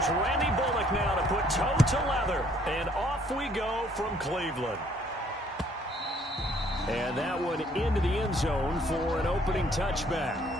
Here's Randy Bullock now to put toe to leather. And off we go from Cleveland. And that one into the end zone for an opening touchback.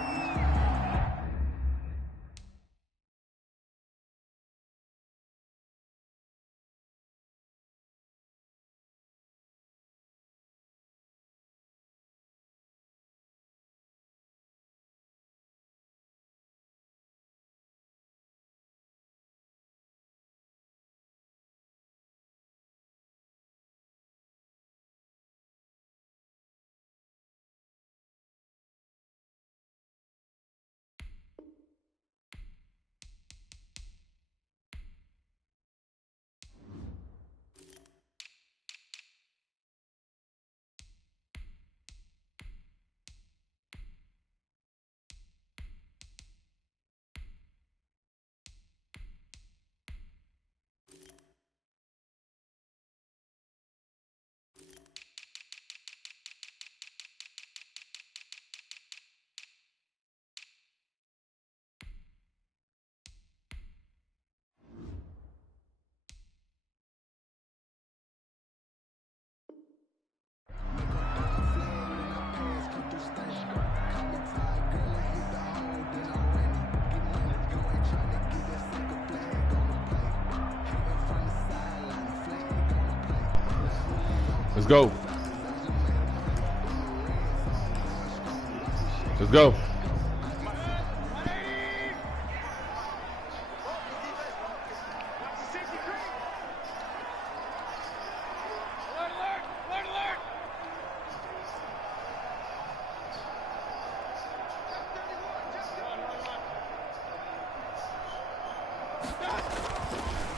Let's go. Let's go.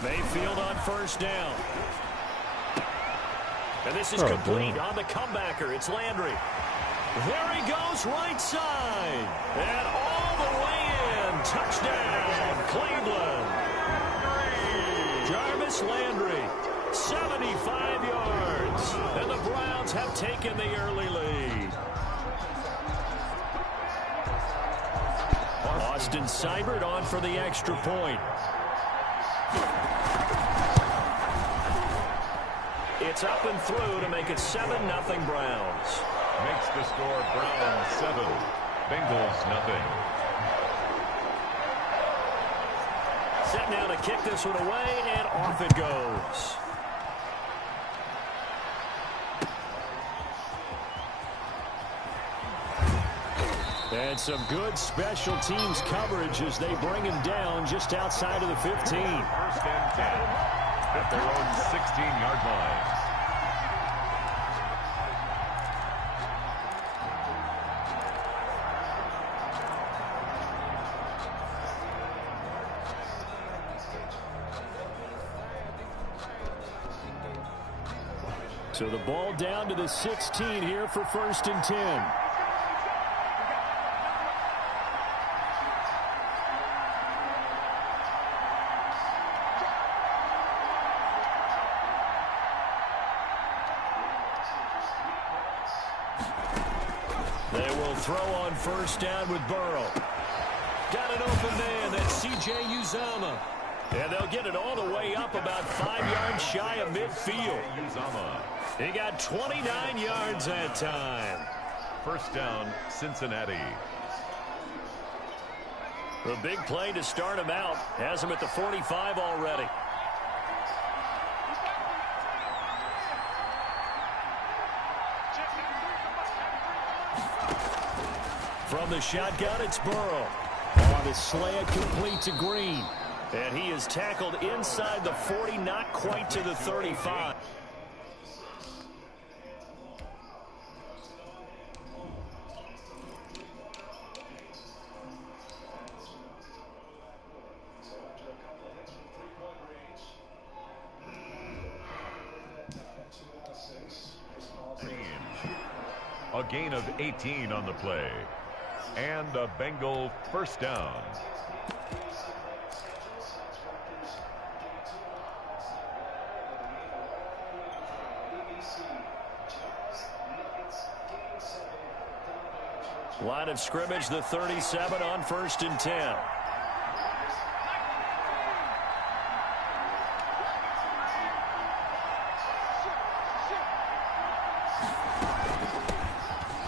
Mayfield on first down. And this is complete on the comebacker. It's Landry. There he goes, right side. And all the way in. Touchdown, Cleveland. Jarvis Landry, 75 yards. And the Browns have taken the early lead. Austin Seibert on for the extra point. It's up and through to make it 7-0 Browns. Makes the score Browns 7, Bengals nothing. Set now to kick this one away, and off it goes. And some good special teams coverage as they bring him down just outside of the 15. First and 10 at their own 16-yard line. So the ball down to the 16 here for first and 10. They will throw on first down with Burrow. Got an open man. That's C.J. Uzomah. And they'll get it all the way up about 5 yards shy of midfield. He got 29 yards that time. First down, Cincinnati. The big play to start him out. Has him at the 45 already. From the shotgun, it's Burrow. On the slant, complete to Green. And he is tackled inside the 40, not quite to the 35. A gain of 18 on the play. And a Bengal first down. Line of scrimmage, the 37 on first and 10.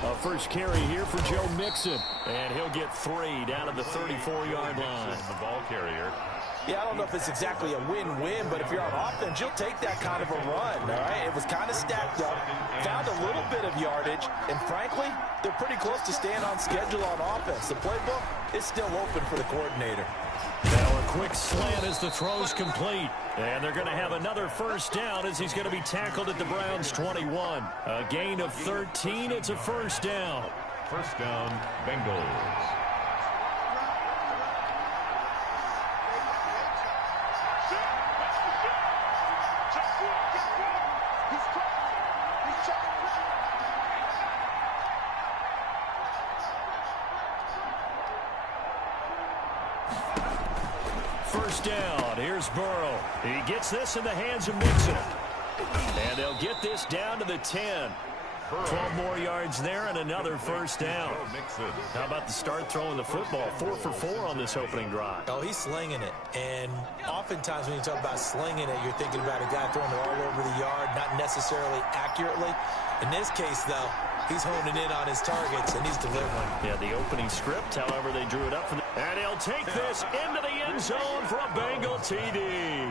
A first carry here for Joe Mixon. And he'll get 3 down at the 34-yard line. The ball carrier. Yeah, I don't know if it's exactly a win-win, but if you're on offense, you'll take that kind of a run, all right? It was kind of stacked up, found a little bit of yardage, and frankly, they're pretty close to staying on schedule on offense. The playbook is still open for the coordinator. Now a quick slant as the throw's complete. And they're going to have another first down as he's going to be tackled at the Browns' 21. A gain of 13. It's a first down. First down, Bengals. First down. Here's Burrow. He gets this in the hands of Mixon. And they'll get this down to the 10. 12 more yards there and another first down. How about the start throwing the football? 4 for 4 on this opening drive. Oh, he's slinging it. And oftentimes when you talk about slinging it, you're thinking about a guy throwing it all over the yard, not necessarily accurately. In this case, though, he's honing in on his targets, and he's delivering. Yeah, the opening script, however, they drew it up. And he'll take this into the end zone for a Bengal TD.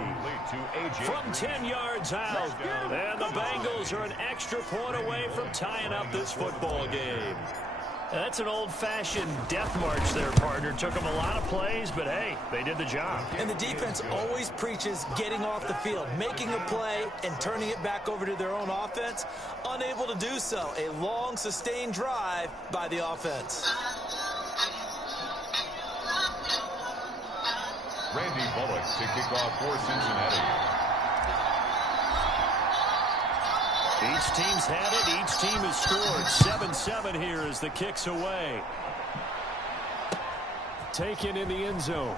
From 10 yards out. And the Bengals are an extra point away from tying up this football game. That's an old-fashioned death march there, partner. Took them a lot of plays, but, hey, they did the job. And the defense always preaches getting off the field, making a play, and turning it back over to their own offense. Unable to do so. A long, sustained drive by the offense. Randy Bullock to kick off for Cincinnati. Each team's had it. Each team has scored. 7-7 here as the kick's away. Taken in the end zone.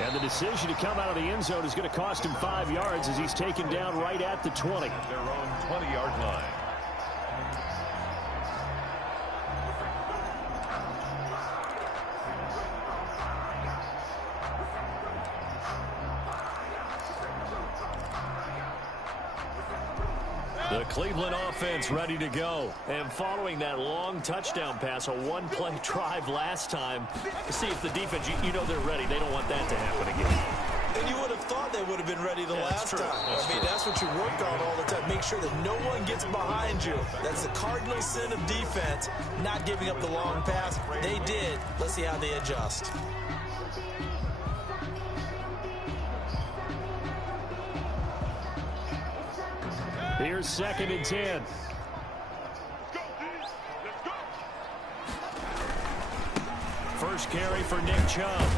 And the decision to come out of the end zone is going to cost him 5 yards as he's taken down right at the 20. Their own 20-yard line. The Cleveland offense ready to go. And following that long touchdown pass, a one-play drive last time, see if the defense, you know they're ready. They don't want that to happen again. And you would have thought they would have been ready the last time. I mean, that's what you work on all the time. Make sure that no one gets behind you. That's the cardinal sin of defense, not giving up the long pass. They did. Let's see how they adjust. Here's 2nd and 10. First carry for Nick Chubb.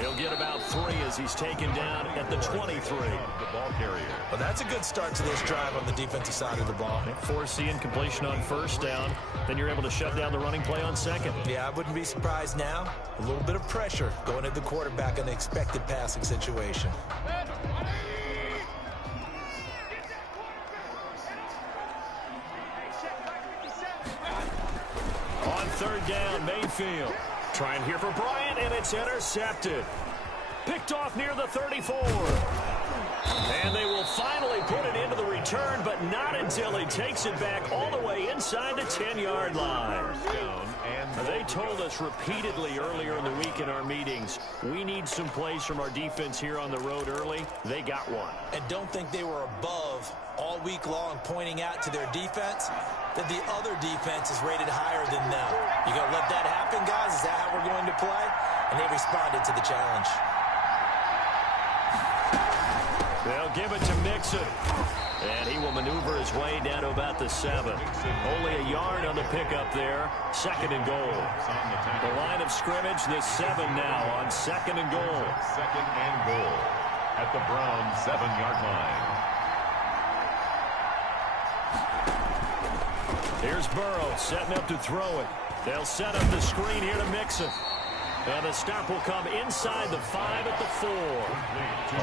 He'll get about 3 as he's taken down at the 23. The ball carrier. Well, that's a good start to this drive on the defensive side of the ball. Force the incompletion on first down. Then you're able to shut down the running play on second. Yeah, I wouldn't be surprised now. A little bit of pressure going at the quarterback in the expected passing situation. On 3rd down, Mayfield. Trying here for Bryant, and it's intercepted. Picked off near the 34. And they will finally put it into the return, but not until he takes it back all the way inside the 10-yard line. They told us repeatedly earlier in the week in our meetings, we need some plays from our defense here on the road early. They got one. And don't think they were above all week long pointing out to their defense that the other defense is rated higher than them. You going to let that happen, guys? Is that how we're going to play? And they responded to the challenge. They'll give it to Mixon. And he will maneuver his way down to about the 7. Only a yard on the pickup there. 2nd and goal. The line of scrimmage, the 7 now on 2nd and goal. 2nd and goal at the Browns' 7-yard line. Here's Burrow setting up to throw it. They'll set up the screen here to Mixon. And the stop will come inside the 5 at the 4.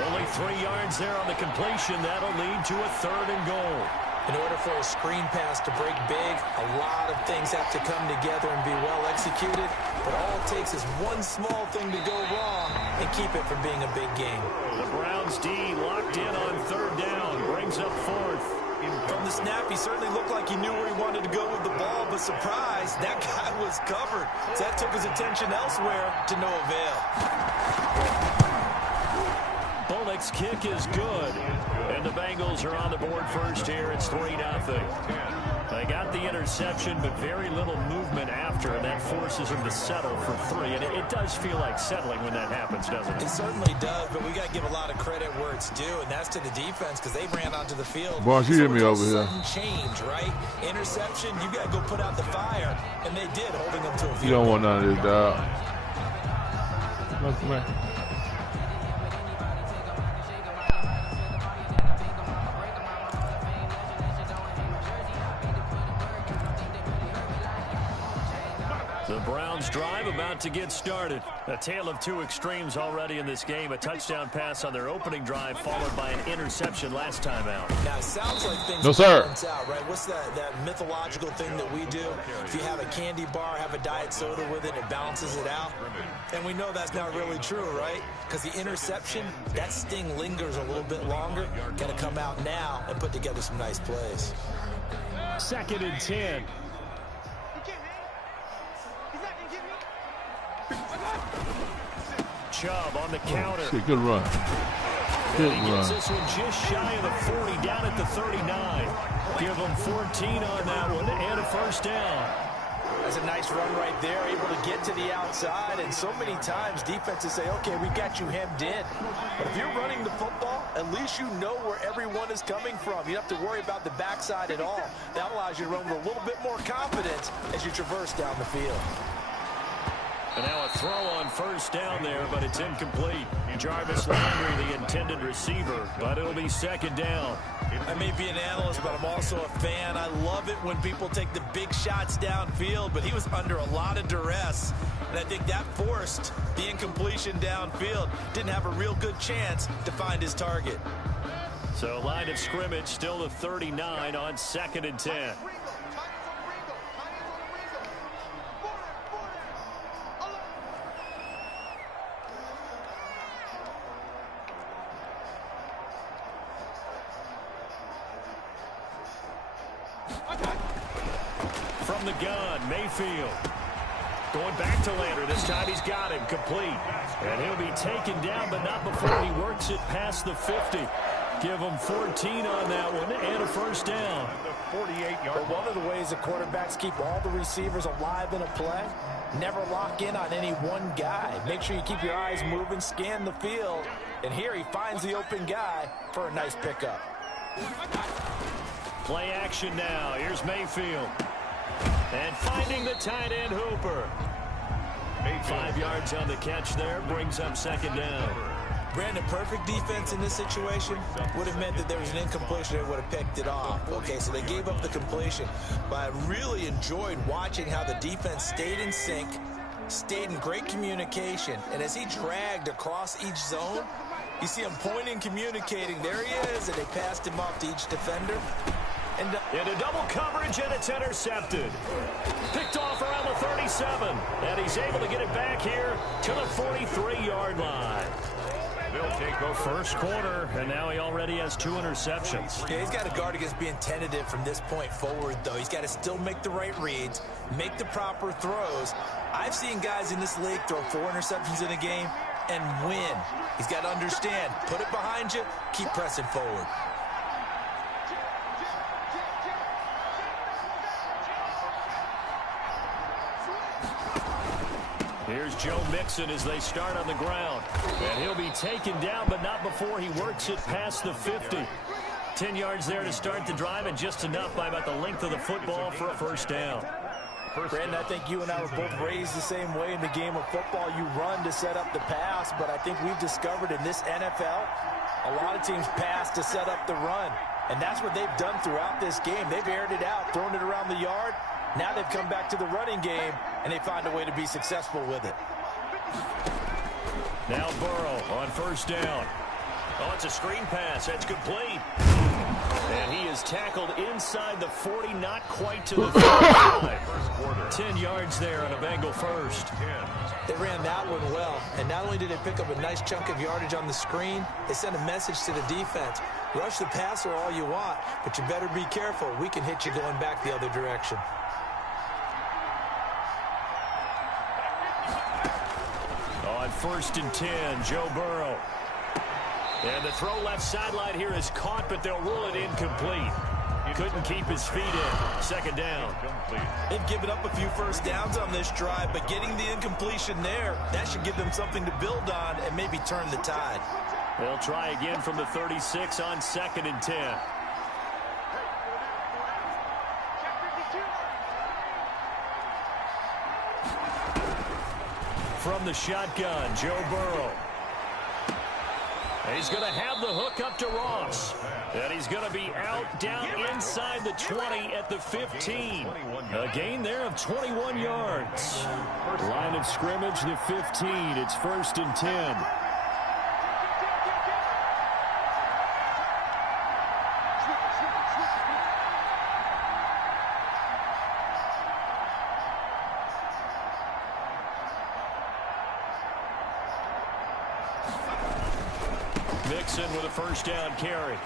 Only 3 yards there on the completion. That'll lead to a 3rd and goal. In order for a screen pass to break big, a lot of things have to come together and be well executed. But all it takes is one small thing to go wrong and keep it from being a big game. The Browns D locked in on 3rd down. Brings up 4th. From the the snap, he certainly looked like he knew where he wanted to go with the ball, but surprise, that guy was covered. So that took his attention elsewhere to no avail. Bullock's kick is good. And the Bengals are on the board first here. It's 3-0. They got the interception, but very little movement after, and that forces them to settle for 3. And it does feel like settling when that happens, doesn't it? It certainly does, but we got to give a lot of credit where it's due, and that's to the defense because they ran onto the field. Boss, you hear me over here. Sudden change, right? Interception, you got to go put out the fire, and they did, holding them to a field. You don't want none of this, dog. Look, man. The Browns drive about to get started. A tale of two extremes already in this game. A touchdown pass on their opening drive followed by an interception last time out. Now, it sounds like things balance out, right? What's that mythological thing that we do? If you have a candy bar, have a diet soda with it, it balances it out. And we know that's not really true, right? Because the interception, that sting lingers a little bit longer. Got to come out now and put together some nice plays. 2nd and 10. Chubb on the counter. Good run. Good he gets run. this one just shy of the 40, down at the 39. Give them 14 on that one and a first down. That's a nice run right there, able to get to the outside, and so many times defenses say, okay, we got you hemmed in. But if you're running the football, at least you know where everyone is coming from. You don't have to worry about the backside at all. That allows you to run with a little bit more confidence as you traverse down the field. And now a throw on first down there, but it's incomplete. Jarvis Landry, the intended receiver, but it'll be 2nd down. I may be an analyst, but I'm also a fan. I love it when people take the big shots downfield, but he was under a lot of duress, and I think that forced the incompletion downfield. Didn't have a real good chance to find his target. So line of scrimmage still to 39 on 2nd and 10. From the gun, Mayfield. Going back to Landry. This time he's got him complete. And he'll be taken down, but not before he works it past the 50. Give him 14 on that one and a first down. The 48-yard. But one of the ways the quarterbacks keep all the receivers alive in a play, never lock in on any one guy. Make sure you keep your eyes moving, scan the field. And here he finds the open guy for a nice pickup. Play action now. Here's Mayfield. And finding the tight end Hooper. 5 yards on the catch there. Brings up 2nd down. Brandon, perfect defense in this situation would have meant that there was an incompletion. They would have picked it off. Okay, so they gave up the completion. But I really enjoyed watching how the defense stayed in sync, stayed in great communication. And as he dragged across each zone, you see him pointing, communicating. There he is, and they passed him off to each defender. And into double coverage, and it's intercepted. Picked off around the 37. And he's able to get it back here to the 43-yard line. They'll take over first quarter, and now he already has 2 interceptions. Yeah, he's got to guard against being tentative from this point forward, though. He's got to still make the right reads, make the proper throws. I've seen guys in this league throw 4 interceptions in a game and win. He's got to understand, put it behind you, keep pressing forward. Here's Joe Mixon as they start on the ground. And he'll be taken down, but not before he works it past the 50. 10 yards there to start the drive, and just enough by about the length of the football for a first down. Brandon, I think you and I were both raised the same way in the game of football. You run to set up the pass, but I think we've discovered in this NFL, a lot of teams pass to set up the run. And that's what they've done throughout this game. They've aired it out, thrown it around the yard. Now they've come back to the running game, and they find a way to be successful with it. Now Burrow on first down. Oh, it's a screen pass. That's complete. And he is tackled inside the 40, not quite to the 35. 10 yards there on a Bengal first. They ran that one well, and not only did they pick up a nice chunk of yardage on the screen, they sent a message to the defense. Rush the passer all you want, but you better be careful. We can hit you going back the other direction. On 1st and 10, Joe Burrow. And the throw left sideline here is caught, but they'll rule it incomplete. Couldn't keep his feet in. 2nd down. They've given up a few first downs on this drive, but getting the incompletion there, that should give them something to build on and maybe turn the tide. They'll try again from the 36 on 2nd and 10. From the shotgun, Joe Burrow. He's going to have the hook up to Ross. And he's going to be out down inside the 20 at the 15. A gain there of 21 yards. Line of scrimmage, the 15. It's 1st and 10. Mixon with a 1st down carry.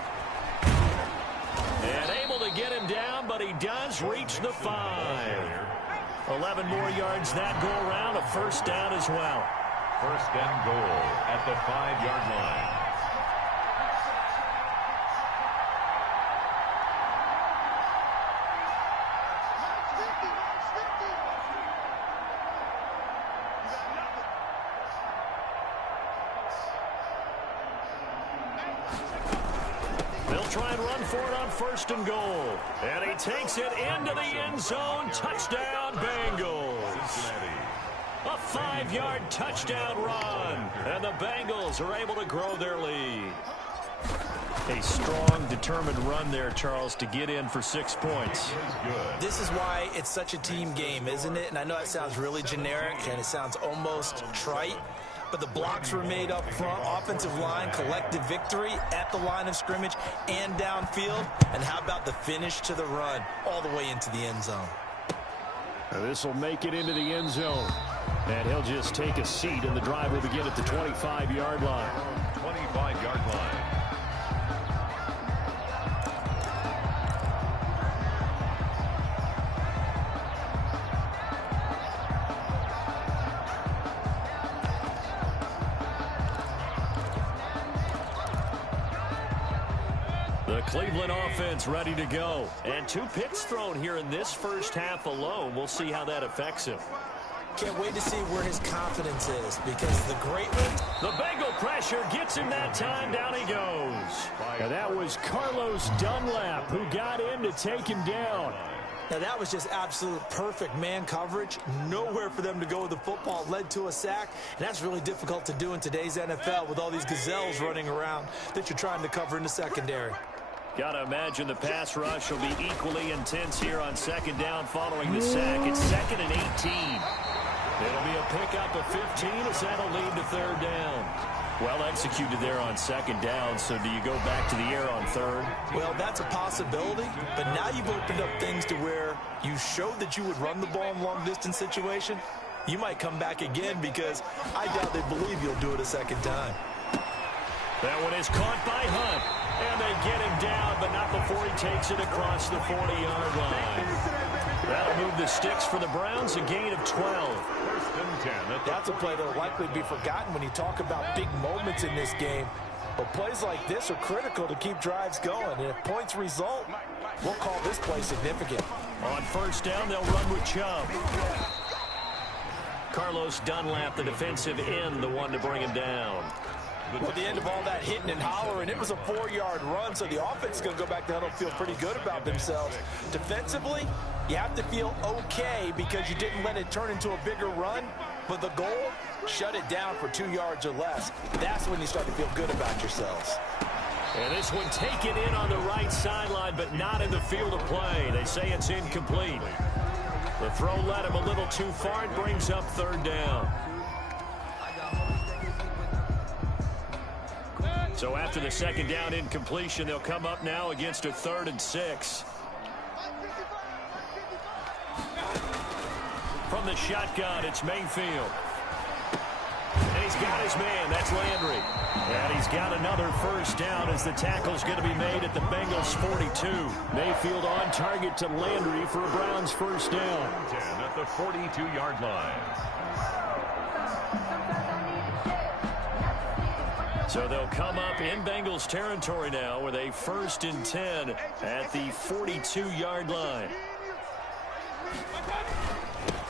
And able to get him down, but he does reach the 5. 11 more yards that go around, a 1st down as well. 1st and goal at the 5-yard line. Try and run for it on 1st and goal. And he takes it into the end zone. Touchdown, Bengals. A 5-yard touchdown run. And the Bengals are able to grow their lead. A strong, determined run there, Charles, to get in for 6 points. This is why it's such a team game, isn't it? And I know that sounds really generic, and it sounds almost trite. But the blocks were made up front, offensive line, collective victory at the line of scrimmage and downfield. And how about the finish to the run all the way into the end zone? This will make it into the end zone. And he'll just take a seat, and the drive will begin at the 25-yard line. 25-yard line. Cleveland offense ready to go. And 2 picks thrown here in this first half alone. We'll see how that affects him. Can't wait to see where his confidence is, because the great one. The Bengal pressure gets him that time. Down he goes. And that was Carlos Dunlap who got in to take him down. Now, that was just absolute perfect man coverage. Nowhere for them to go with the football. Led to a sack. And that's really difficult to do in today's NFL with all these gazelles running around that you're trying to cover in the secondary. Got to imagine the pass rush will be equally intense here on 2nd down following the sack. It's 2nd and 18. It'll be a pickup of 15 as that'll lead to 3rd down. Well executed there on 2nd down, so do you go back to the air on 3rd? Well, that's a possibility, but now you've opened up things to where you showed that you would run the ball in long-distance situation. You might come back again, because I doubt they believe you'll do it a 2nd time. That one is caught by Hunt. And they get him down, but not before he takes it across the 40-yard line. That'll move the sticks for the Browns, a gain of 12. 1st and 10. That's a play that will likely be forgotten when you talk about big moments in this game. But plays like this are critical to keep drives going. And if points result, we'll call this play significant. On 1st down, they'll run with Chubb. Carlos Dunlap, the defensive end, the one to bring him down. Well, at the end of all that hitting and hollering, it was a 4-yard run, so the offense is going to go back down and feel pretty good about themselves. Defensively, you have to feel okay because you didn't let it turn into a bigger run, but the goal, shut it down for 2 yards or less. That's when you start to feel good about yourselves. And this one taken in on the right sideline, but not in the field of play. They say it's incomplete. The throw led him a little too far. It brings up 3rd down. So after the 2nd down incompletion, they'll come up now against a 3rd and 6. From the shotgun, it's Mayfield. And he's he's got his man. That's Landry. And he's got another first down as the tackle's going to be made at the Bengals' 42. Mayfield on target to Landry for a Browns first down. 10 at the 42-yard line. So they'll come up in Bengals territory now with a 1st and 10 at the 42-yard line.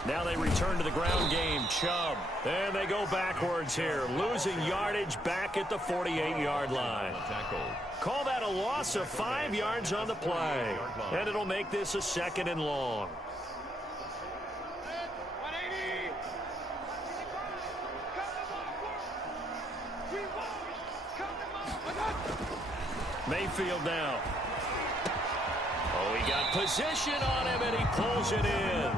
Now they return to the ground game. Chubb. And they go backwards here. Losing yardage back at the 48-yard line. Call that a loss of 5 yards on the play. And it'll make this a 2nd and long. Mayfield now. Oh, he got position on him, and he pulls it in.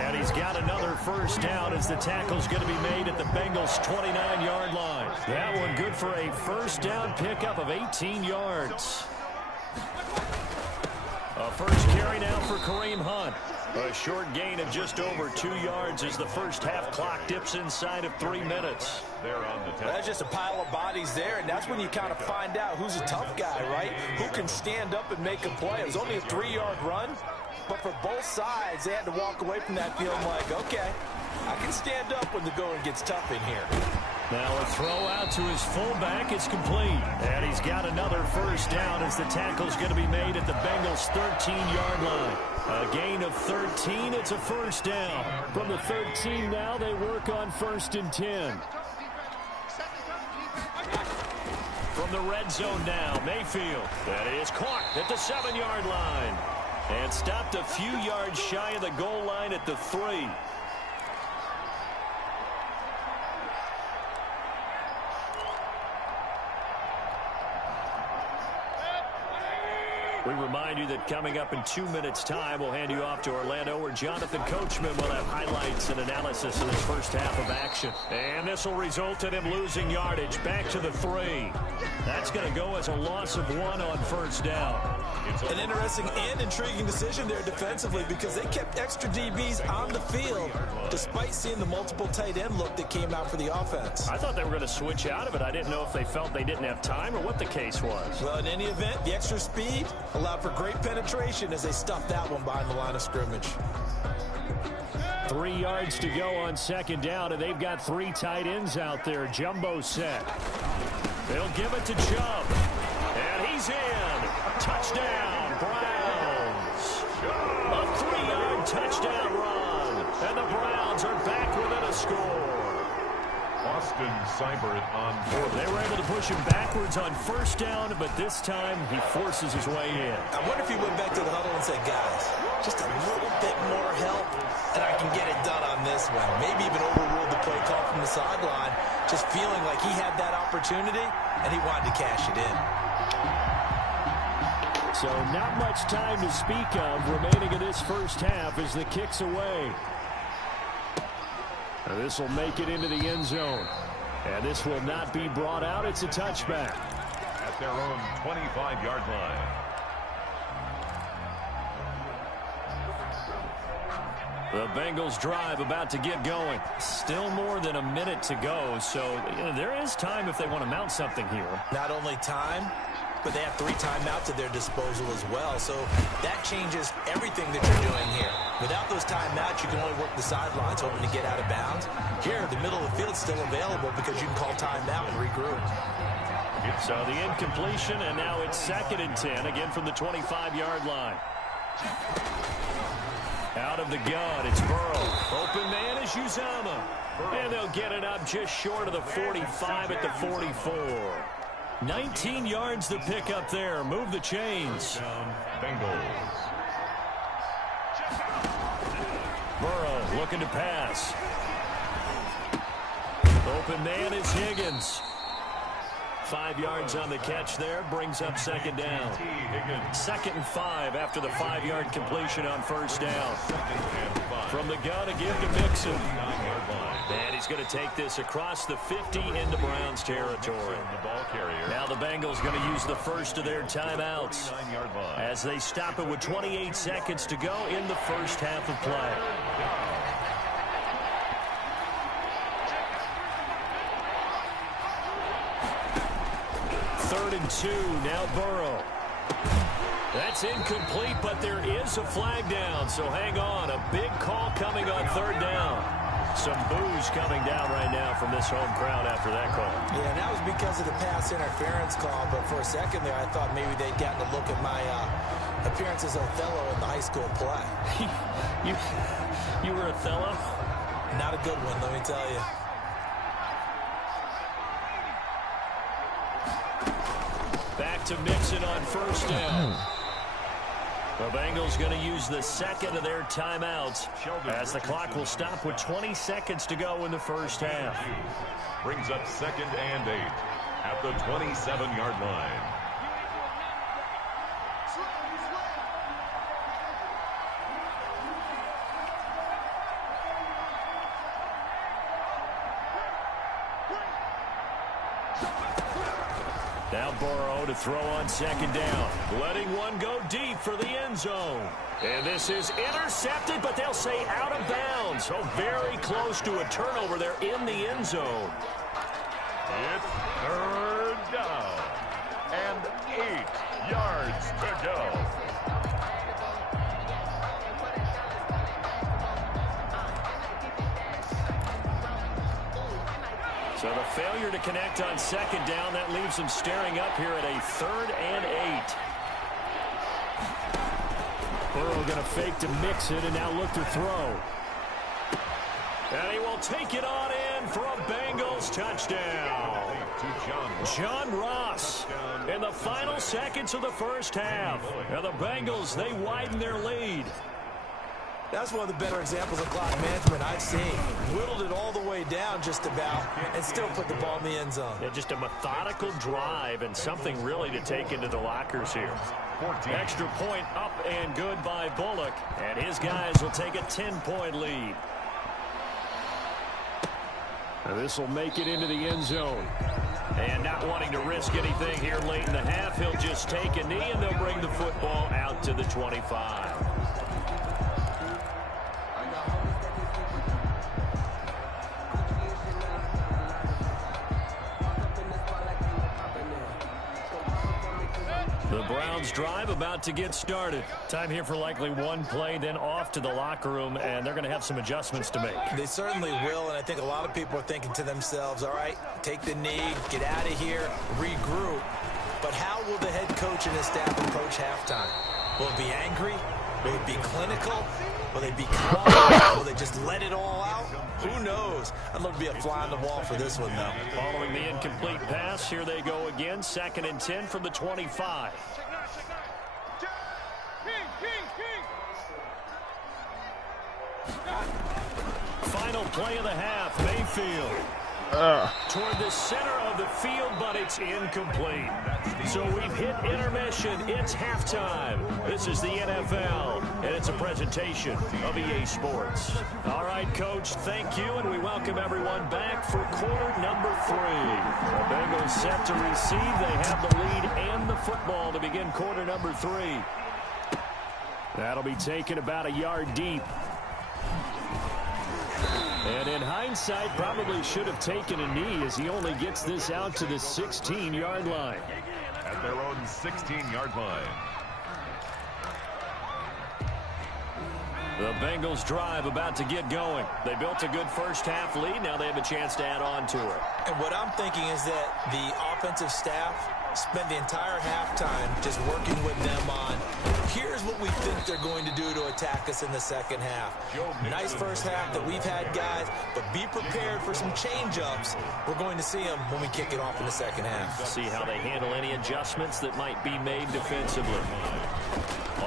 And he's got another first down as the tackle's going to be made at the Bengals' 29-yard line. That one good for a first down pickup of 18 yards. A first carry now for Kareem Hunt. A short gain of just over 2 yards as the first half clock dips inside of 3 minutes. That's just a pile of bodies there, and that's when you kind of find out who's a tough guy, right? Who can stand up and make a play. It was only a 3-yard run, but for both sides, they had to walk away from that feeling like, okay, I can stand up when the going gets tough in here. Now a throw out to his fullback. It's complete. And he's got another first down as the tackle's going to be made at the Bengals' 13-yard line. A gain of 13. It's a first down. From the 13 now, they work on 1st and 10. From the red zone now, Mayfield. That is caught at the 7-yard line. And stopped a few yards shy of the goal line at the 3. We remind you that coming up in 2 minutes' time, we'll hand you off to Orlando, where Jonathan Coachman will have highlights and analysis of this first half of action. And this will result in him losing yardage back to the 3. That's going to go as a loss of 1 on first down. An interesting and intriguing decision there defensively, because they kept extra DBs on the field despite seeing the multiple tight end look that came out for the offense. I thought they were going to switch out of it. I didn't know if they felt they didn't have time or what the case was. Well, in any event, the extra speed allowed for great penetration as they stuffed that one behind the line of scrimmage. 3 yards to go on 2nd down, and they've got 3 tight ends out there. Jumbo set. They'll give it to Chubb. And he's in. Touchdown, Browns. A 3-yard touchdown run. And the Browns are back within a score. Austin Seibert on board. They were able to push him backwards on first down, but this time he forces his way in. I wonder if he went back to the huddle and said, guys, just a little bit more help, and I can get it done on this one. Maybe even overruled the play call from the sideline, just feeling like he had that opportunity, and he wanted to cash it in. So not much time to speak of remaining in this first half as the kick's away. This will make it into the end zone. And this will not be brought out. It's a touchback. At their own 25-yard line. The Bengals drive about to get going. Still more than a minute to go, so there is time if they want to mount something here. Not only time, but they have 3 timeouts at their disposal as well, so that changes everything that you're doing here. Without those timeouts, you can only work the sidelines hoping to get out of bounds. Here, the middle of the field is still available because you can call timeout and regroup. So the incompletion, and now it's 2nd and 10, again from the 25-yard line. Out of the gun, it's Burrow. Open man is Uzama. And they'll get it up just short of the 45 at the 44. 19 yards to pick up there. Move the chains. Bengals. Burrow looking to pass. Open man is Higgins. 5 yards on the catch there. Brings up 2nd down. 2nd and 5 after the 5-yard completion on first down. From the gun again to Mixon. And he's going to take this across the 50 into Browns territory. Now the Bengals going to use the first of their timeouts as they stop it with 28 seconds to go in the first half of play. 2. Now Burrow. That's incomplete, but there is a flag down, so hang on. A big call coming on 3rd down. Some boos coming down right now from this home crowd after that call. Yeah, and that was because of the pass interference call, but for a second there I thought maybe they'd gotten a look at my appearance as Othello in the high school play. You were Othello? Not a good one, let me tell you. Back to Mixon on 1st down. The Bengals going to use the second of their timeouts as the clock will stop with 20 seconds to go in the 1st half. Brings up 2nd and 8 at the 27-yard line. Now Burrow to throw on 2nd down. Letting one go deep for the end zone. And this is intercepted, but they'll say out of bounds. So very close to a turnover there in the end zone. It's 3rd down and 8 yards to go. So the failure to connect on 2nd down, that leaves them staring up here at a 3rd and 8. Burrow going to fake to mix it and now look to throw. And he will take it on in for a Bengals touchdown. John Ross in the final seconds of the 1st half. Now the Bengals, they widen their lead. That's one of the better examples of clock management I've seen. Whittled it all the way down just about and still put the ball in the end zone. Yeah, just a methodical drive and something really to take into the lockers here. 14. Extra point up and good by Bullock. And his guys will take a 10-point lead. Now this will make it into the end zone. And not wanting to risk anything here late in the half, he'll just take a knee and they'll bring the football out to the 25. The Browns drive about to get started. Time here for likely one play, then off to the locker room, and they're going to have some adjustments to make. They certainly will, and I think a lot of people are thinking to themselves, all right, take the knee, get out of here, regroup. But how will the head coach and his staff approach halftime? Will it be angry? Will it be clinical? Will they be calm? Will they just let it all out? Who knows? I'd love to be a fly on the wall for this one, though. Following the incomplete pass, here they go again. 2nd and 10 from the 25. Final play of the half, Mayfield. Toward the center of the field, but it's incomplete. So we've hit intermission. It's halftime. This is the NFL, and it's a presentation of EA Sports. All right, Coach, thank you, and we welcome everyone back for quarter number 3. The Bengals set to receive. They have the lead and the football to begin quarter number 3. That'll be taken about a yard deep. And in hindsight, probably should have taken a knee as he only gets this out to the 16-yard line. At their own 16-yard line. The Bengals drive about to get going. They built a good first half lead. Now they have a chance to add on to it. And what I'm thinking is that the offensive staff spent the entire halftime just working with them on, here's what we think they're going to do to attack us in the second half. Nice first half that we've had, guys, but be prepared for some change-ups. We're going to see them when we kick it off in the second half. See how they handle any adjustments that might be made defensively.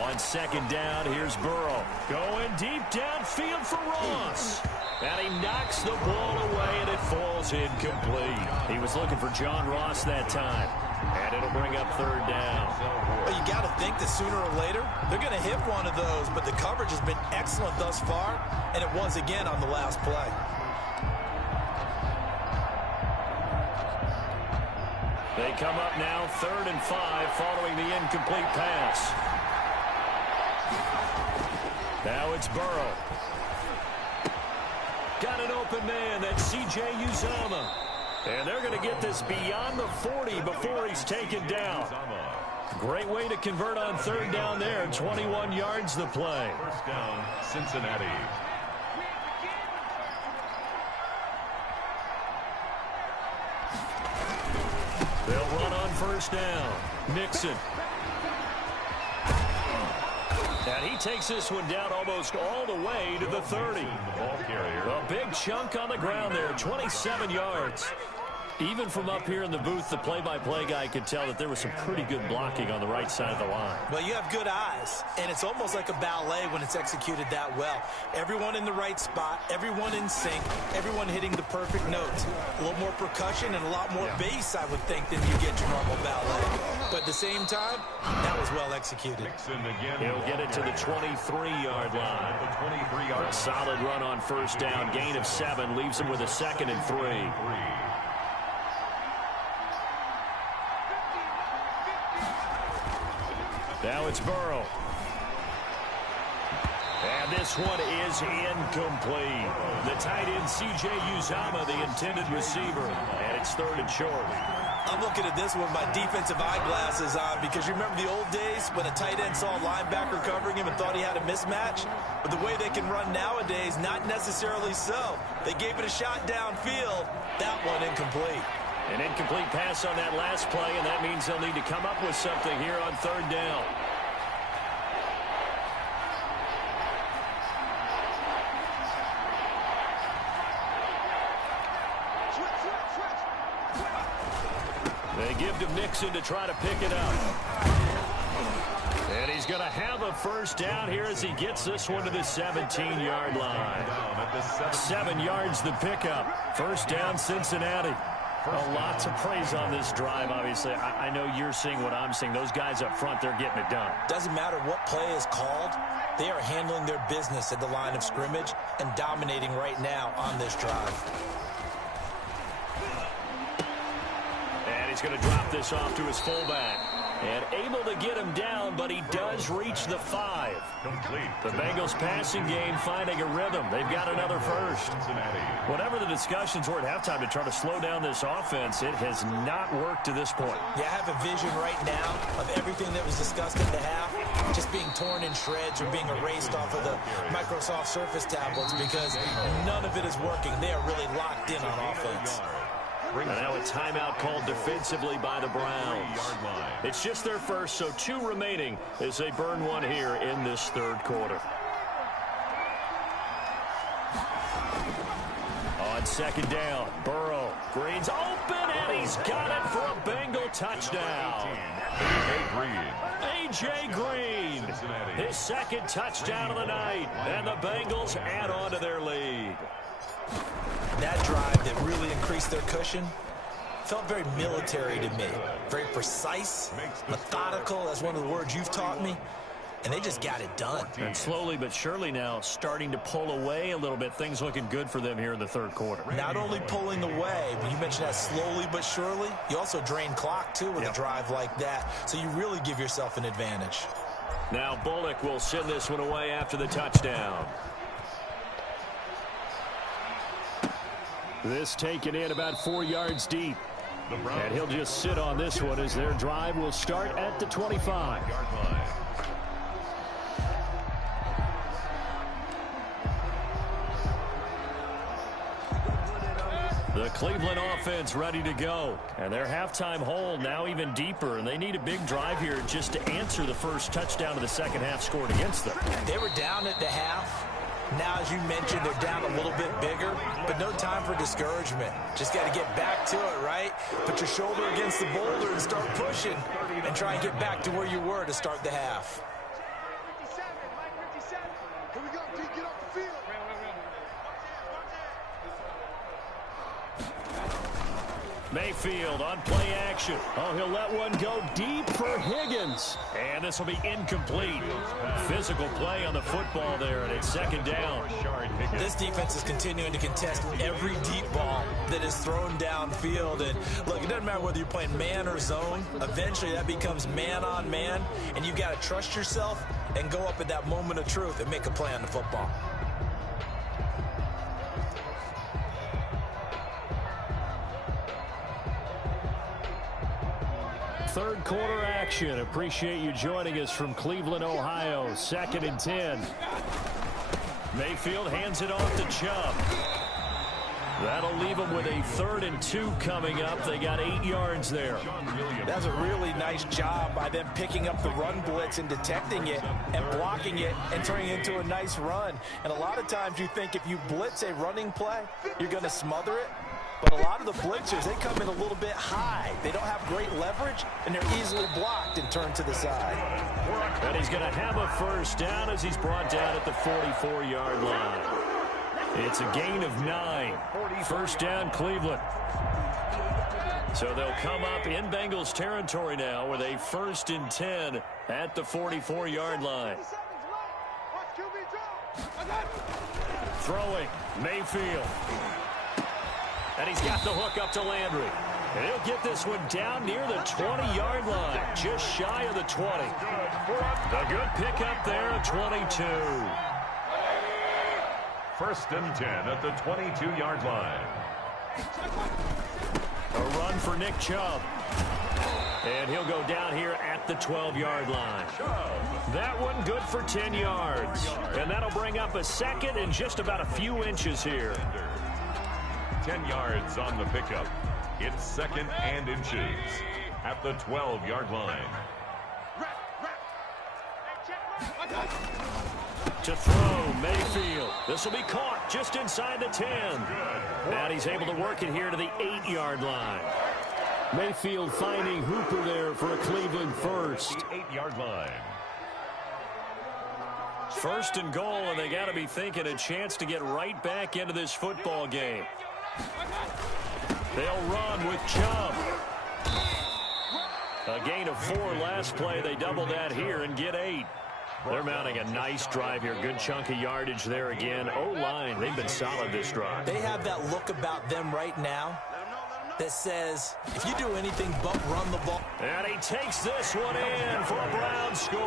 On 2nd down, here's Burrow. Going deep downfield for Ross. And he knocks the ball away, and it falls incomplete. He was looking for John Ross that time. And it'll bring up 3rd down. Well, you got to think that sooner or later, they're going to hit one of those, but the coverage has been excellent thus far, and it was again on the last play. They come up now 3rd and 5 following the incomplete pass. Now it's Burrow. Got an open man. That's C.J. Uzomah. And they're going to get this beyond the 40 before he's taken down. Great way to convert on third down there. 21 yards the play. First down, Cincinnati. They'll run on first down. Mixon. And he takes this one down almost all the way to the 30. A big chunk on the ground there, 27 yards. Even from up here in the booth, the play-by-play guy could tell that there was some pretty good blocking on the right side of the line. Well, you have good eyes, and it's almost like a ballet when it's executed that well. Everyone in the right spot, everyone in sync, everyone hitting the perfect notes. A little more percussion and a lot more bass, I would think, than you get your normal ballet. But at the same time, that was well executed. He'll get it to the 23-yard line. A solid run on first down, gain of 7, leaves him with a 2nd and 3. Now it's Burrow. And this one is incomplete. The tight end, C.J. Uzomah, the intended receiver. And it's 3rd and short. I'm looking at this with my defensive eyeglasses on because you remember the old days when a tight end saw a linebacker covering him and thought he had a mismatch? But the way they can run nowadays, not necessarily so. They gave it a shot downfield. That one incomplete. An incomplete pass on that last play, and that means they'll need to come up with something here on 3rd down. They give to Mixon to try to pick it up. And he's going to have a first down here as he gets this one to the 17-yard line. 7 yards the pickup. First down, Cincinnati. Lots of praise on this drive, obviously. I know you're seeing what I'm seeing. Those guys up front, they're getting it done. Doesn't matter what play is called. They are handling their business at the line of scrimmage and dominating right now on this drive. And he's going to drop this off to his fullback. And able to get him down, but he does reach the 5. Complete. The Bengals passing game finding a rhythm. They've got another first. Whatever the discussions were at halftime to try to slow down this offense, it has not worked to this point. Yeah, I have a vision right now of everything that was discussed in the half just being torn in shreds or being erased off of the Microsoft Surface tablets because none of it is working. They are really locked in on offense. And now a timeout called defensively by the Browns. It's just their first, so 2 remaining as they burn one here in this 3rd quarter. On 2nd down, Burrow. Green's open, and he's got it for a Bengal touchdown. A.J. Green, his 2nd touchdown of the night, and the Bengals add on to their lead. That drive that really increased their cushion felt very military to me. Very precise, methodical. That's one of the words you've taught me. And they just got it done. And slowly but surely now starting to pull away a little bit. Things looking good for them here in the 3rd quarter. Not only pulling away, but you mentioned that slowly but surely. You also drain clock, too, with a drive like that. So you really give yourself an advantage. Now Bullock will send this one away after the touchdown. This taken in about 4 yards deep. And he'll just sit on this one as their drive will start at the 25-yard line. The Cleveland offense ready to go. And their halftime hole now even deeper. And they need a big drive here just to answer the first touchdown of the second half scored against them. They were down at the half. Now, as you mentioned, they're down a little bit bigger, but no time for discouragement. Just got to get back to it, right? Put your shoulder against the boulder and start pushing and try and get back to where you were to start the half. Here we go, D, get off the field. Mayfield on play action. Oh, he'll let one go deep for Higgins. And this will be incomplete. Physical play on the football there, and it's 2nd down. This defense is continuing to contest every deep ball that is thrown downfield. And look, it doesn't matter whether you're playing man or zone. Eventually, that becomes man on man, and you got to trust yourself and go up at that moment of truth and make a play on the football. third quarter action. Appreciate you joining us from Cleveland, Ohio. 2nd and 10. Mayfield hands it off to Chubb. That'll leave them with a 3rd and 2 coming up. They got 8 yards there. That's a really nice job by them picking up the run blitz and detecting it and blocking it and turning it into a nice run. And a lot of times you think if you blitz a running play, you're going to smother it. But a lot of the blitzers, they come in a little bit high. They don't have great leverage, and they're easily blocked and turned to the side. And he's going to have a 1st down as he's brought down at the 44-yard line. It's a gain of 9. 1st down, Cleveland. So they'll come up in Bengals territory now with a 1st and 10 at the 44-yard line. Throwing, Mayfield. And he's got the hook up to Landry. And he'll get this one down near the 20-yard line, just shy of the 20. A good pickup there at 22. 1st and 10 at the 22-yard line. A run for Nick Chubb. And he'll go down here at the 12-yard line. That one good for 10 yards. And that'll bring up a 2nd and just about a few inches here. 10 yards on the pickup. It's 2nd and inches at the 12-yard line. To throw, Mayfield. This will be caught just inside the 10. And he's able to work it here to the 8-yard line. Mayfield finding Hooper there for a Cleveland 1st. 8-yard line. 1st and goal, and they got to be thinking a chance to get right back into this football game. They'll run with Chubb. A gain of 4 last play. They double that here and get 8. They're mounting a nice drive here. Good chunk of yardage there again. O-line, they've been solid this drive. They have that look about them right now that says, if you do anything but run the ball. And he takes this one in for a Brown score.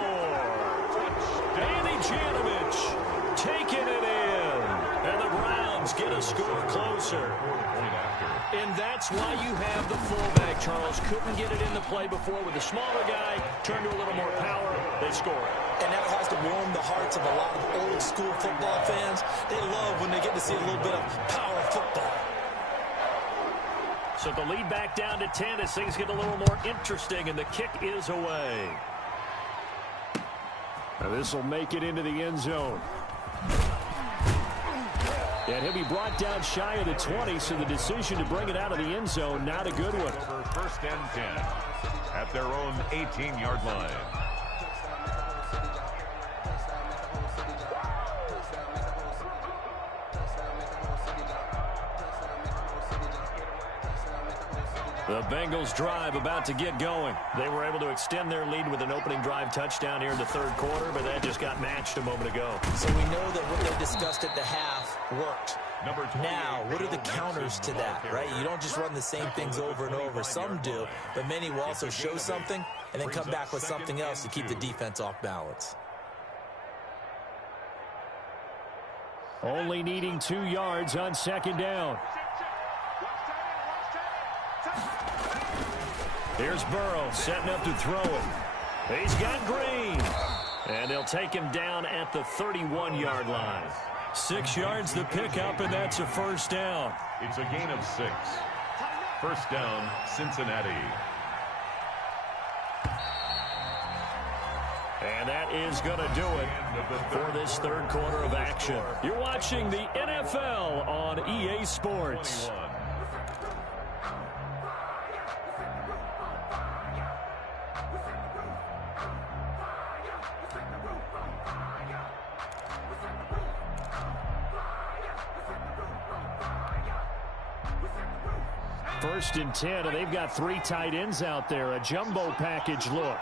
Andy Janovich taking it in. And the Browns get a score closer. And that's why you have the fullback, Charles. Couldn't get it in the play before with the smaller guy. Turned to a little more power. They score it. And that has to warm the hearts of a lot of old school football fans. They love when they get to see a little bit of power football. So the lead back down to 10 as things get a little more interesting, and the kick is away. Now this will make it into the end zone. And he'll be brought down shy of the 20, so the decision to bring it out of the end zone, not a good one. 1st and 10 at their own 18-yard line. The Bengals drive about to get going. They were able to extend their lead with an opening drive touchdown here in the 3rd quarter, but that just got matched a moment ago. So we know that what they discussed at the half worked. Now, what are the counters to that, right? You don't just run the same things over and over. Some do, but many will also show something and then come back with something else to keep the defense off balance. Only needing 2 yards on 2nd down. Here's Burrow setting up to throw it. He's got Green. And they'll take him down at the 31-yard line. 6 yards the pickup, and that's a 1st down. It's a gain of 6. 1st down, Cincinnati. And that is going to do it for this 3rd quarter of action. You're watching the NFL on EA Sports. 21. First and 10, and they've got 3 tight ends out there. A jumbo package look.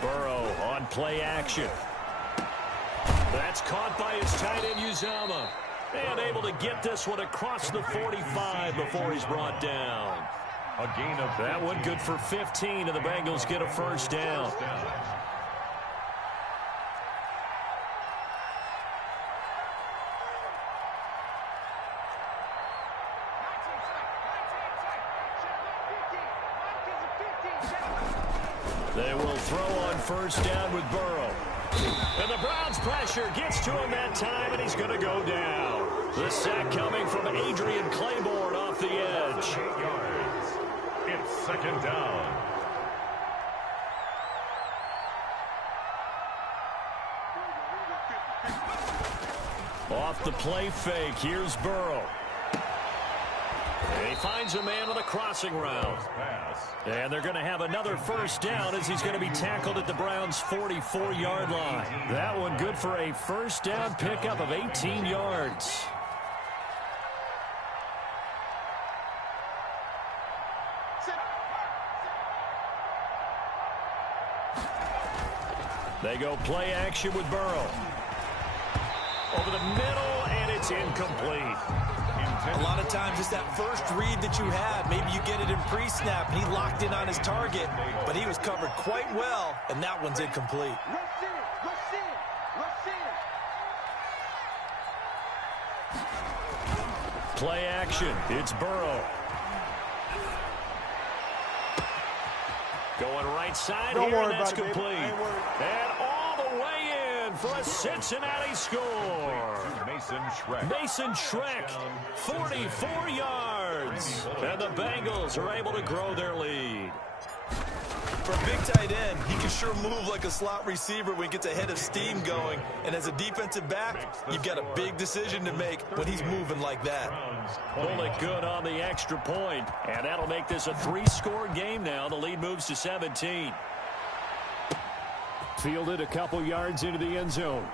Burrow on play action. That's caught by his tight end, Uzomah. And able to get this one across the 45 before he's brought down. A gain of that one good for 15, and the Bengals get a 1st down. They will throw on first down with Burrow. And the Browns' pressure gets to him that time, and he's going to go down. The sack coming from Adrian Claiborne off the edge. 8 yards. It's second down. Off the play fake, here's Burrow. And he finds a man on the crossing route. And they're going to have another first down as he's going to be tackled at the Browns' 44-yard line. That one good for a first down pickup of 18 yards. They go play action with Burrow. Over the middle, and it's incomplete. A lot of times it's that first read that you had. Maybe you get it in pre-snap, and he locked in on his target, but he was covered quite well, and that one's incomplete. Play action. It's Burrow. Going right side here, and that's complete. And all the way in for a Cincinnati score. Mason Schreck, 44 yards. And the Bengals are able to grow their lead. For a big tight end, he can sure move like a slot receiver when he gets a head of steam going. And as a defensive back, you've got a big decision to make when he's moving like that. Pull it good on the extra point. And that'll make this a 3-score game now. The lead moves to 17. Fielded a couple yards into the end zone.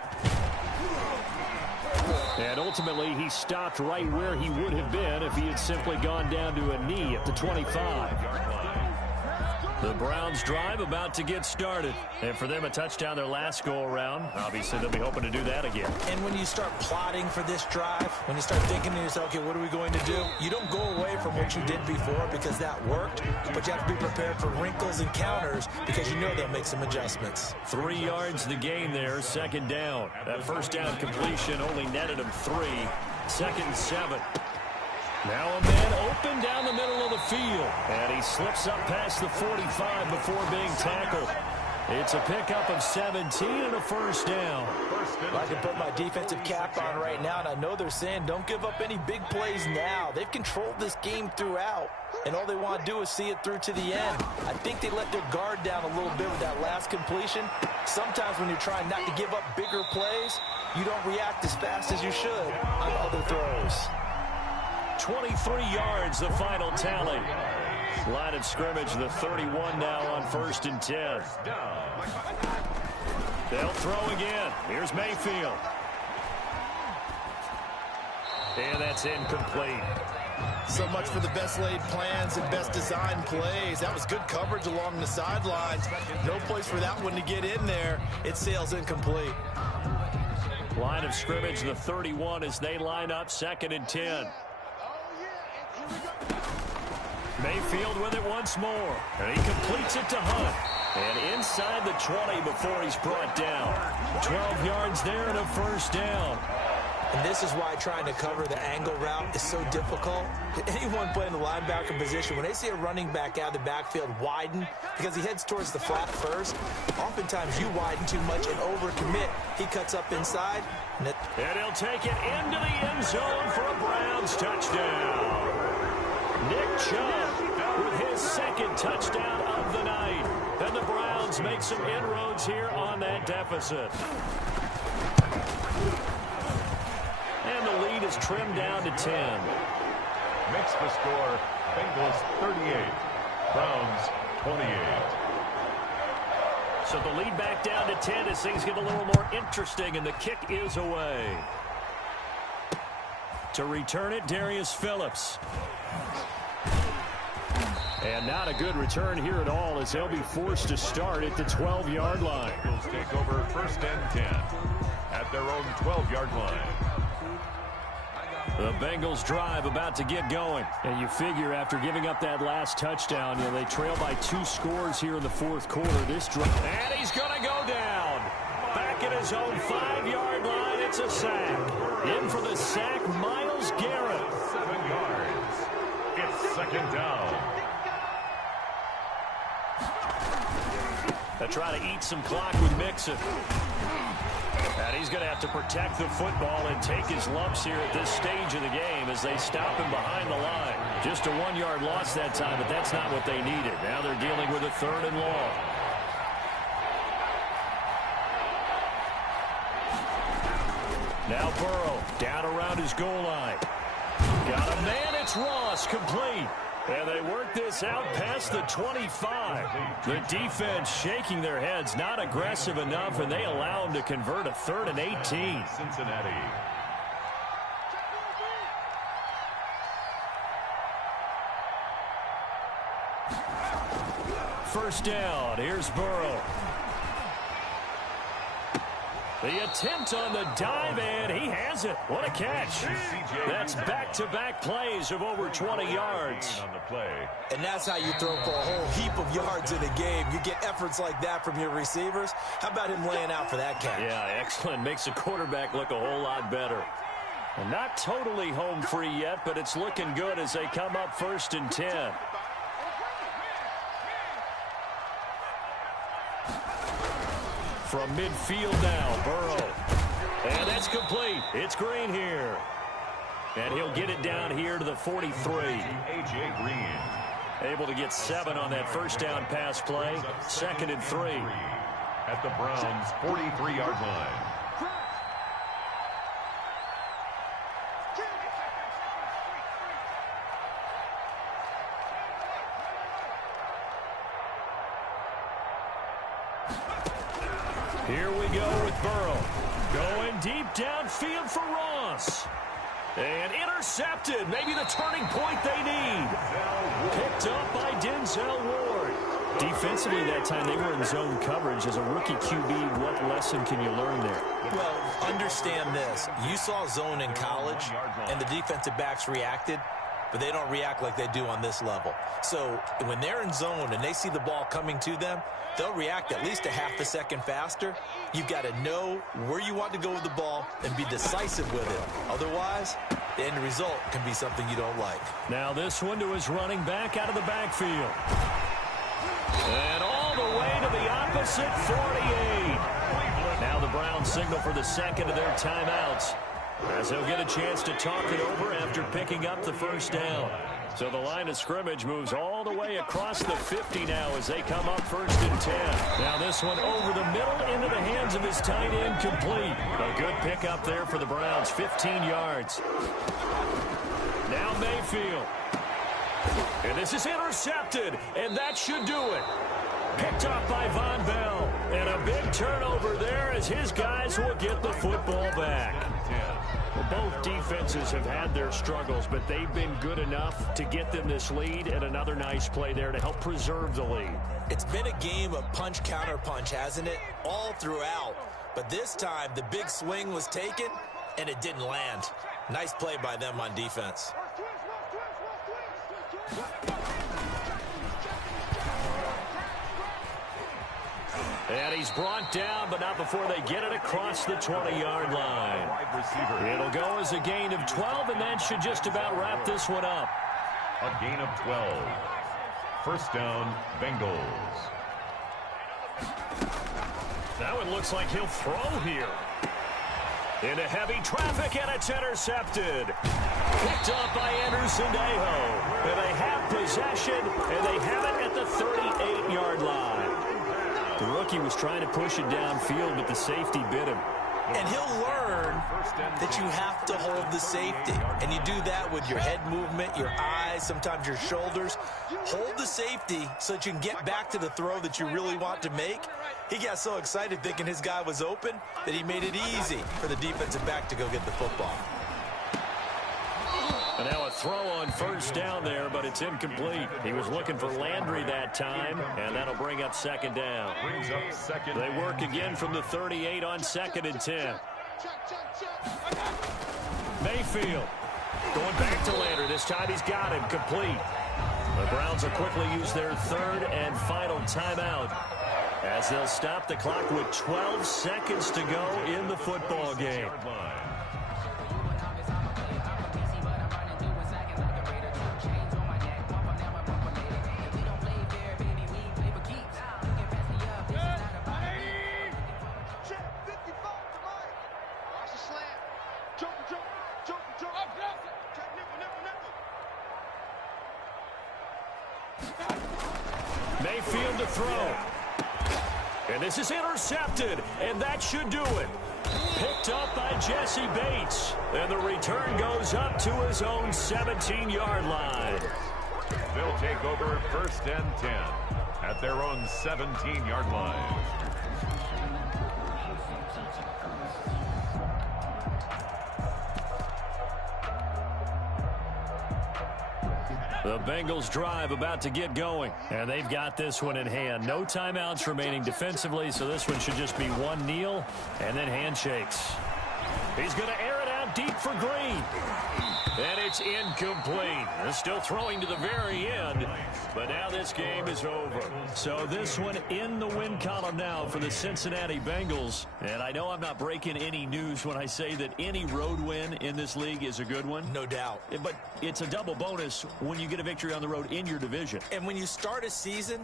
And ultimately, he stopped right where he would have been if he had simply gone down to a knee at the 25. The Browns drive about to get started. And for them, a touchdown their last go-around. Obviously, they'll be hoping to do that again. And when you start plotting for this drive, when you start thinking to yourself, okay, what are we going to do? You don't go away from what you did before because that worked, but you have to be prepared for wrinkles and counters because you know they'll make some adjustments. 3 yards the gain there, second down. That first down completion only netted him 3. Second and 7. Now a man open down the middle of the field. And he slips up past the 45 before being tackled. It's a pickup of 17 and a first down. I can put my defensive cap on right now, and I know they're saying don't give up any big plays now. They've controlled this game throughout, and all they want to do is see it through to the end. I think they let their guard down a little bit with that last completion. Sometimes when you're trying not to give up bigger plays, you don't react as fast as you should on other throws. 23 yards, the final tally. Line of scrimmage, the 31 now on first and 10. They'll throw again. Here's Mayfield. And that's incomplete. So much for the best laid plans and best designed plays. That was good coverage along the sidelines. No place for that one to get in there. It sails incomplete. Line of scrimmage, the 31 as they line up, second and 10. Mayfield with it once more. And he completes it to Hunt. And inside the 20 before he's brought down. 12 yards there and a first down. And this is why trying to cover the angle route is so difficult. Anyone playing the linebacker position, when they see a running back out of the backfield widen, because he heads towards the flat first, oftentimes you widen too much and overcommit. He cuts up inside. And he'll take it into the end zone for a Browns touchdown. Nick Chubb with his second touchdown of the night. And the Browns make some inroads here on that deficit. And the lead is trimmed down to 10. Makes the score Bengals 38, Browns 28. So the lead back down to 10 as things get a little more interesting, and the kick is away. To return it, Darius Phillips. And not a good return here at all as they'll be forced to start at the 12-yard line. Bengals take over first and 10 at their own 12-yard line. The Bengals drive about to get going. And you figure after giving up that last touchdown, they trail by 2 scores here in the fourth quarter. This drive. And he's going to go down. Back at his own 5-yard line, it's a sack. In for the sack, Myles Garrett. 7 yards. It's second down. They try to eat some clock with Mixon. And he's going to have to protect the football and take his lumps here at this stage of the game as they stop him behind the line. Just a 1-yard loss that time, but that's not what they needed. Now they're dealing with a 3rd and long. Now Burrow down around his goal line. Got a man, it's Ross, complete. And they work this out past the 25. The defense shaking their heads, not aggressive enough, and they allow them to convert a 3rd and 18. Cincinnati. First down, here's Burrow. The attempt on the dive, and he has it. What a catch. That's back-to-back plays of over 20 yards. On the play. And that's how you throw for a whole heap of yards in a game. You get efforts like that from your receivers. How about him laying out for that catch? Yeah, excellent. Makes the quarterback look a whole lot better. Well, not totally home free yet, but it's looking good as they come up 1st and 10. From midfield now, Burrow. And that's complete. It's Green here. And he'll get it down here to the 43. A.J. Green. Able to get 7 on that first down pass play. 2nd and 3. At the Browns' 43-yard line. Here we go with Burrow. Going deep downfield for Ross. And intercepted. Maybe the turning point they need. Picked up by Denzel Ward. Defensively that time, they were in zone coverage. As a rookie QB, what lesson can you learn there? Well, understand this. You saw zone in college, and the defensive backs reacted, but they don't react like they do on this level. So when they're in zone and they see the ball coming to them, they'll react at least a half a second faster. You've got to know where you want to go with the ball and be decisive with it. Otherwise, the end result can be something you don't like. Now this one to his running back out of the backfield. And all the way to the opposite 48. Now the Browns signal for the 2nd of their timeouts, as they'll get a chance to talk it over after picking up the first down. So the line of scrimmage moves all the way across the 50 now as they come up 1st and 10. Now this one over the middle into the hands of his tight end, complete. A good pickup there for the Browns, 15 yards. Now Mayfield. And this is intercepted, and that should do it. Picked up by Von Bell. And a big turnover there as his guys will get the football back. Well, both defenses have had their struggles, but they've been good enough to get them this lead, and another nice play there to help preserve the lead. It's been a game of punch-counter-punch, hasn't it? All throughout. But this time, the big swing was taken, and it didn't land. Nice play by them on defense. And he's brought down, but not before they get it across the 20-yard line. It'll go as a gain of 12, and that should just about wrap this one up. A gain of 12. First down, Bengals. Now it looks like he'll throw here. Into heavy traffic, and it's intercepted. Picked up by Anderson-Dejo. And they have possession, and they have it at the 38-yard line. The rookie was trying to push it downfield, but the safety bit him. And he'll learn that you have to hold the safety. And you do that with your head movement, your eyes, sometimes your shoulders. Hold the safety so that you can get back to the throw that you really want to make. He got so excited thinking his guy was open that he made it easy for the defensive back to go get the football. And now a throw on first down there, but it's incomplete. He was looking for Landry that time, and that'll bring up 2nd down. Brings up 2nd. They work again from the 38 on 2nd and 10. Mayfield going back to Landry. This time he's got him complete. The Browns will quickly use their 3rd and final timeout, as they'll stop the clock with 12 seconds to go in the football game. Mayfield to throw. And this is intercepted, and that should do it. Picked up by Jesse Bates. And the return goes up to his own 17-yard line. They'll take over 1st and 10 at their own 17-yard line. The Bengals drive about to get going, and they've got this one in hand. No timeouts remaining defensively, so this one should just be one kneel and then handshakes. He's going to air it out deep for Green. And it's incomplete. They're still throwing to the very end, but now this game is over. So this one in the win column now for the Cincinnati Bengals. And I know I'm not breaking any news when I say that any road win in this league is a good one. No doubt. But it's a double bonus when you get a victory on the road in your division. And when you start a season,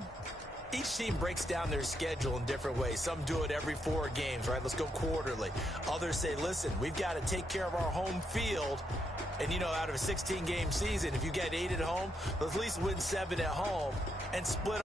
each team breaks down their schedule in different ways. Some do it every 4 games, right? Let's go quarterly. Others say, listen, we've got to take care of our home field. And, you know, out of a 16-game season, if you get 8 at home, let's at least win 7 at home and split